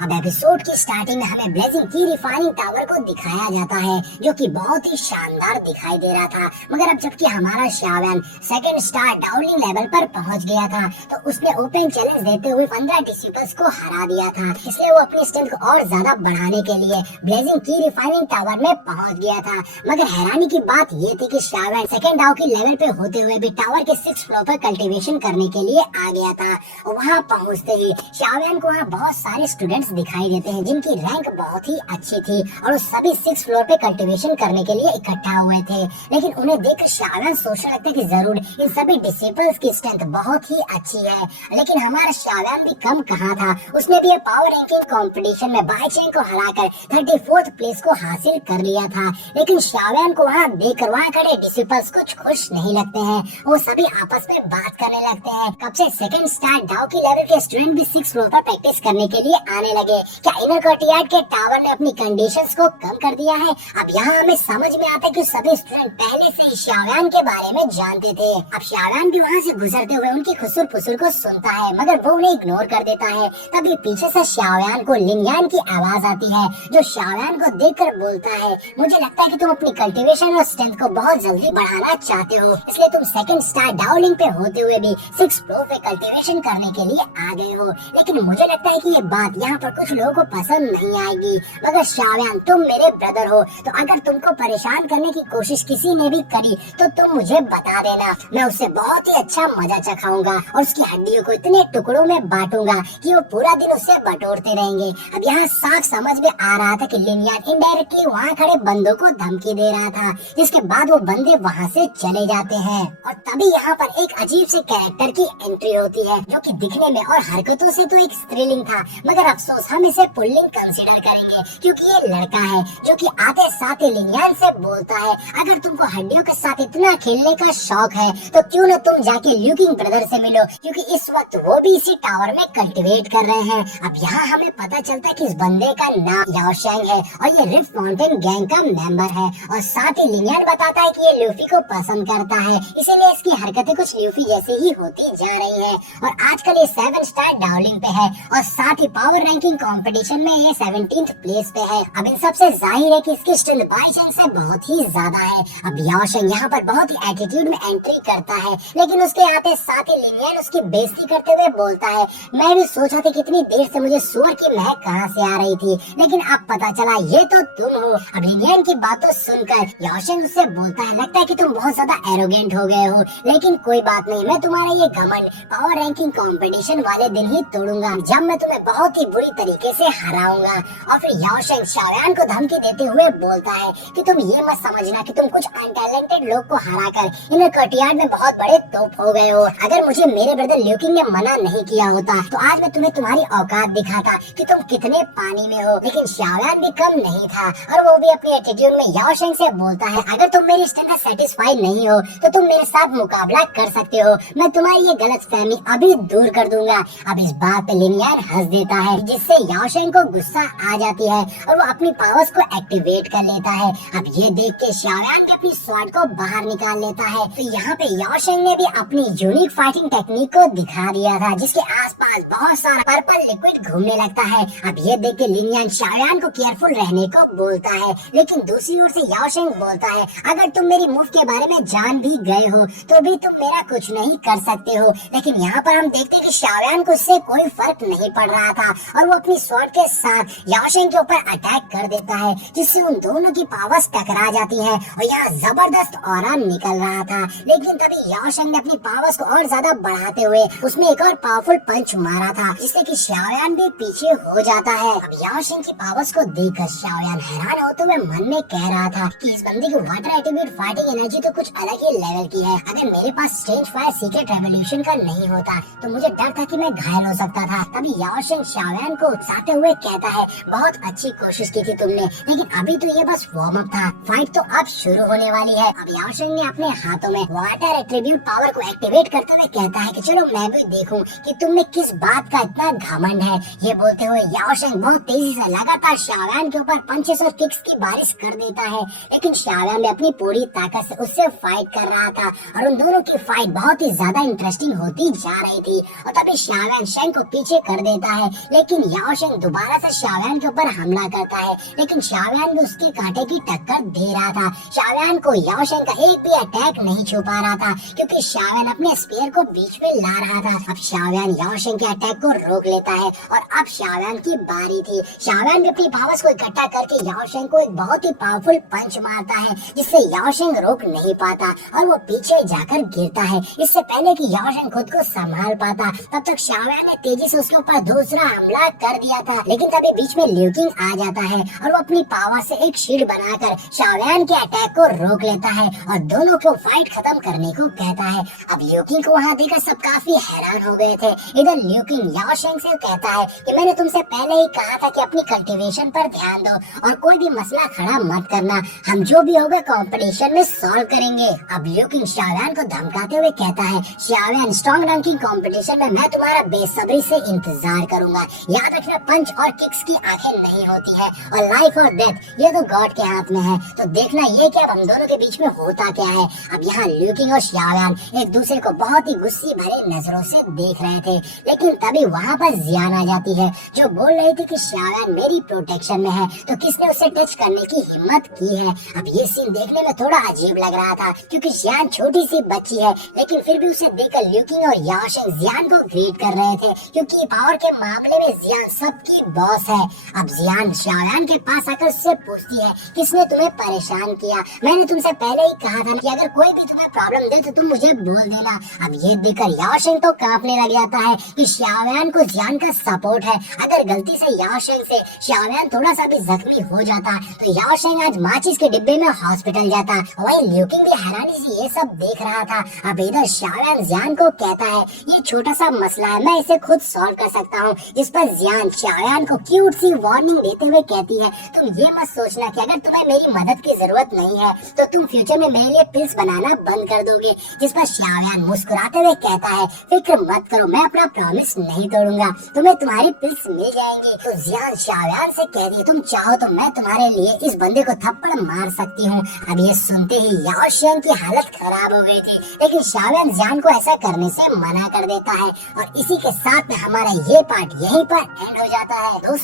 अब एपिसोड की स्टार्टिंग में हमें ब्लेजिंग की रिफाइनिंग टावर को दिखाया जाता है, जो कि बहुत ही शानदार दिखाई दे रहा था। मगर अब जबकि हमारा Shavan second star downlink level पर पहुंच गया था, तो उसने ओपन चैलेंज देते हुए 15 डिसिपल्स को हरा दिया था। इसलिए वो अपनी स्ट्रेंथ को और ज्यादा बढ़ाने के लिए ब्लेजिंग की रिफाइनिंग टावर में पहुंच गया था। मगर हैरानी की बात ये थी कि शावन सेकंड डाउ की लेवल पे होते हुए भी टावर के 6th फ्लोर पर कल्टीवेशन करने के लिए आ गया था। वहाँ पहुँचते ही शावन को वहाँ बहुत सारे स्टूडेंट्स दिखाई देते हैं जिनकी रैंक बहुत ही अच्छी थी और वो सभी 6th फ्लोर पे कल्टीवेशन करने के लिए इकट्ठा हुए थे। लेकिन उन्हें देख शावन सोचने लगते कि जरूर इन सभी डिसिपल्स की स्ट्रेंथ बहुत ही अच्छी है। लेकिन हमारा शावन भी कम कहाँ था, उसने भी पावर रैंकिंग कंपटीशन में बाईचेंग को हराकर 34th प्लेस को हासिल कर लिया था। लेकिन शावन को वहाँ देखकर वहाँ खड़े डिसिपल्स कुछ खुश नहीं लगते हैं। वो सभी आपस में बात करने लगते हैं, कब से सेकंड स्टार डाउ की लेवल के स्टूडेंट भी 6th फ्लोर पर प्रैक्टिस करने के लिए आने लगे। क्या इनर कोर्टयार्ड के टावर ने अपनी कंडीशंस को कम कर दिया है? अब यहाँ हमें समझ में आता है कि सभी स्टूडेंट पहले से ही शावन के बारे में जानते थे। अब शावन भी वहाँ से गुजरते हुए उनकी खुसुर फुसुर को सुनता है, मगर वो उन्हें इग्नोर कर देता है। तभी पीछे से शावन को लिंगयान की आवाज आती है, जो शावन को देखकर बोलता है, मुझे लगता है कि तुम अपनी कल्टीवेशन और स्ट्रेंथ को बहुत जल्दी बढ़ाना चाहते हो, इसलिए तुम सेकंड स्टार डाउलिंग पे होते हुए भी 6th फ्लोर पे कल्टीवेशन करने के लिए आ गए हो। लेकिन मुझे लगता है कि ये बात यहाँ पर कुछ लोगों को पसंद नहीं आएगी। मगर शावन, तुम मेरे ब्रदर हो, तो अगर तुमको परेशान करने की कोशिश किसी ने भी करी तो तुम मुझे बता देना। मैं उससे बहुत ही अच्छा मजा चखाऊंगा और उसकी हड्डियों को इतने टुकड़ों में बांटूंगा कि वो पूरा दिन उसे बटोरते रहेंगे। अब यहाँ साफ समझ में आ रहा था कि लिनियन इनडायरेक्टली वहाँ खड़े बंदों को धमकी दे रहा था, जिसके बाद वो बंदे वहाँ से चले जाते हैं। और तभी यहाँ पर एक अजीब से कैरेक्टर की एंट्री होती है, जो कि दिखने में और हरकतों से तो एक स्त्रीलिंग था, मगर अफसोस हम इसे पुल्लिंग कंसीडर करेंगे, क्योंकि ये लड़का है जो कि आते साथ ही लिनियन से बोलता है, अगर तुमको हड्डियों के साथ इतना खेलने का शौक है तो क्यों न तुम जाके ल्यूकिंग ब्रदर से मिलो, क्योंकि इस वक्त वो भी इसी टावर में कल्टीवेट कर रहे हैं। अब यहाँ हमें पता चलता है कि इस बंदे का नाम याओशेंग है और ये रिफ्ट माउंटेन गैंग का मेंबर है। और साथ ही लिनियन बताता है कि ये ल्यूफी को पसंद करता है, इसीलिए इसकी हरकतें कुछ ल्यूफी जैसी ही होती जा रही है। और आजकल ये 7 स्टार डाउलिंग पे है और साथ ही पावर रैंकिंग कंपटीशन में ये 17th प्लेस पे है। अब इन सबसे जाहिर है कि इसकी स्ट्रेंथ बाईचेंग से बहुत ही ज्यादा है। अब याओशेंग यहाँ पर बहुत ही एटीट्यूड में एंट्री करता है, लेकिन उसके आते साथ ही लिनियन उसकी बेइज्जती करते हुए बोलता है, मैं भी सोचा था कितनी देर से मुझे सुअर की महक कहाँ से आ रही थी, लेकिन अब पता चला ये तो तुम हो। अब लिनियन की बातों सुनकर याओशेंग उससे बोलता है, लगता है कि तुम बहुत ज्यादा एरोगेंट हो गए हो, लेकिन कोई बात नहीं, मैं तुम्हारा ये घमंड पावर रैंकिंग कंपटीशन वाले दिन ही तोड़ूंगा, जब मैं तुम्हें बहुत ही बुरी तरीके से हराऊंगा। और फिर याओशेंग शावन को धमकी देते हुए बोलता है कि तुम ये मत समझना कि तुम कुछ अनटैलेंटेड लोग को हराकर इनर कोर्टयार्ड में बहुत बड़े तोप हो गए हो। अगर मुझे मेरे ब्रदर ल्यूकिंग ने मना नहीं किया होता तो आज मैं तुम्हें तुम्हारी औकात दिखाता कि तुम कितने पानी में हो। लेकिन शावन भी कम नहीं था और वो भी अपनी एटीट्यूड में याओशेंग से बोलता है, अगर तुम मेरी स्ट्रेंथ से सेटिस्फाइड नहीं हो तो तुम मेरे साथ मुकाबला कर सकते हो, मैं तुम्हारी ये गलतफहमी अभी दूर कर दूंगा। अब इस बात पे लिनियन हंस देता है, जिससे याओशेंग को गुस्सा आ जाती है और वो अपनी पावर्स को एक्टिवेट कर लेता है। अब ये देख के शावन भी अपनी स्वॉर्ड को बाहर निकाल लेता है। तो यहाँ पे याओशेंग ने भी अपनी यूनिक फाइटिंग टेक्निक को दिखा दिया था, जिसके आसपास बहुत सारा पर्पल लिक्विड घूमने लगता है। अब ये देख के लिनियन शावन को केयरफुल रहने को बोलता है, लेकिन दूसरी ओर से याओशेंग बोलता है, अगर तुम मेरी मूव के बारे में जान भी गए हो तो भी तुम मेरा कुछ नहीं कर सकते हो। लेकिन यहाँ पर हम देखते हैं कि शावन को इससे कोई फर्क नहीं पड़ रहा था और वो अपनी स्वॉर्ड के साथ याओशेंग के ऊपर अटैक कर देता है, जिससे उन दोनों की पावर्स टकरा जाती है और यहाँ जबरदस्त ऑरा निकल रहा था। लेकिन तभी याओशेंग ने अपनी पावर्स को और ज्यादा बढ़ाते हुए उसमें एक और पावरफुल पंच मारा था, जिससे कि शावन भी पीछे हो जाता है। अब याओशेंग की पावर्स को देखकर शावन हैरान होते हुए मन में कह रहा था कि इस बंदे की वाटर एटिट्यूड फाइटिंग एनर्जी तो कुछ अलग ही लेवल की है। अगर मेरे पास स्ट्रेंज फायर सीक्रेट रेवोल्यूशन का नहीं होता तो मुझे डर था कि मैं घायल हो सकता था। तभी याओशेंग शावन को उकसाते हुए कहता है, बहुत अच्छी कोशिश की थी तुमने, लेकिन अभी तो ये बस वार्म अप था, फाइट तो अब शुरू होने वाली है। अब याओशेंग ने अपने हाथों में वाटर एट्रीब्यूट पावर को एक्टिवेट करते हुए कहता है कि चलो मैं भी देखूं कि तुम में किस बात का इतना घमंड है। ये बोलते हुए याओशेंग बहुत तेजी से लगातार शावन के ऊपर पंचेस और किक्स की बारिश कर देता है, लेकिन शावन भी अपनी पूरी ताकत से उससे फाइट कर रहा था और उन दोनों की फाइट बहुत ही ज्यादा इंटरेस्टिंग होती जा रही थी। और तभी शावन शेंग को पीछे कर देता है, लेकिन याओशेंग दोबारा से शाओयान के ऊपर हमला करता है, लेकिन शाओयान भी उसके कांटे की टक्कर दे रहा था। शाओयान को याओशेंग का एक भी अटैक नहीं छुपा रहा था, क्योंकि शाओयान अपने स्पीयर को बीच में ला रहा था। अब शाओयान याओशेंग के अटैक को रोक लेता है और अब शाओयान की बारी थी। शाओयान भी अपनी पावर्स को इकट्ठा करके याओशेंग को एक बहुत ही पावरफुल पंच मारता है, जिससे याओशेंग रोक नहीं पाता और वो पीछे जाकर गिरता है। इससे पहले कि याओशेंग खुद को संभाल पाता, तब तक शाओयान ने तेजी से उसके ऊपर दूसरा हमला कर दिया था। लेकिन तभी बीच में लिu किंग आ जाता है और वो अपनी पावर से एक शील्ड बनाकर शाओयान के अटैक को रोक लेता है और दोनों को फाइट खत्म करने को कहता है। अब लिu किंग को वहाँ देखकर सब काफी हैरान हो गए थे। इधर लिu किंग याओशेंग से कहता है कि मैंने तुमसे पहले ही कहा था कि अपनी कल्टीवेशन पर ध्यान दो और कोई भी मसला खड़ा मत करना, हम जो भी होगा कंपटीशन में सॉल्व करेंगे। अब लिu किंग शाओयान को धमकाते हुए कहता है, शाओयान स्ट्रॉन्ग रैंकिंग कंपटीशन में मैं तुम्हारा बेसब्री से इंतजार करूंगा। याद रखना, पंच और किक्स की आंखें नहीं होती है और लाइफ और डेथ ये तो गॉड के हाथ में है। तो देखना ये कि अब हम दोनों के बीच में होता क्या है। अब यहाँ लिu किंग और शाओयान एक दूसरे को बहुत ही गुस्से भरी नजरों से देख रहे थे, लेकिन तभी वहाँ पर जियान आ जाती है, जो बोल रही थी कि शाओयान मेरी प्रोटेक्शन में है, तो किसने उसे टच करने की हिम्मत की है। अब ये सीन देखने में थोड़ा अजीब लग रहा था, क्योंकि जियान छोटी सी बच्ची है, लेकिन फिर भी उसे देखकर लिu किंग और याओशेंग जियान को ग्रीट कर रहे थे, क्योंकि पावर के मामले में जियान सबकी बॉस है। अब जियान शाओयान के पास आकर उससे पूछती है, किसने तुम्हें परेशान किया? मैंने तुमसे पहले ही कहा था कि अगर कोई भी तुम्हें प्रॉब्लम दे तो तुम मुझे बोल देना। अब ये देखकर याओशेंग तो कांपने लग जाता है कि शाओयान को जियान का सपोर्ट है। अगर गलती से याओशेंग से शाओयान थोड़ा सा भी जख्मी हो जाता तो याओशेंग आज माचिस के डिब्बे में हॉस्पिटल जाता। वहीं लिu किंग भी हैरानी से ये सब देख रहा था। अब इधर शाओयान जियान को कहता है, ये छोटा सा मसला है, मैं इसे खुद सॉल्व कर सकता हूँ। जिस पर जियान शाओयान को क्यूट सी वार्निंग देते हुए कहती है, तुम ये मत सोचना कि अगर तुम्हें मेरी मदद की जरूरत नहीं है तो तुम फ्यूचर में मेरे लिए पिल्स बनाना बंद कर दोगे। जिस पर शाओयान मुस्कुराते हुए कहता है, फिक्र मत करो, मैं अपना प्रॉमिस नहीं तोड़ूंगा, तुम्हें तुम्हारी पिल्स मिल जाएंगी। तो जियान शाओयान से कहती है, तुम चाहो तो मैं तुम्हारे लिए इस बंदे को थप्पड़ मार सकती हूँ। अब ये सुनते ही याओशेंग की हालत खराब हो गई थी, लेकिन शाओयान जियान को ऐसा करने से मना कर देता है और इसी के साथ में हमारा ये पार्ट यहीं पर एंड हो जाता है। दोस्तों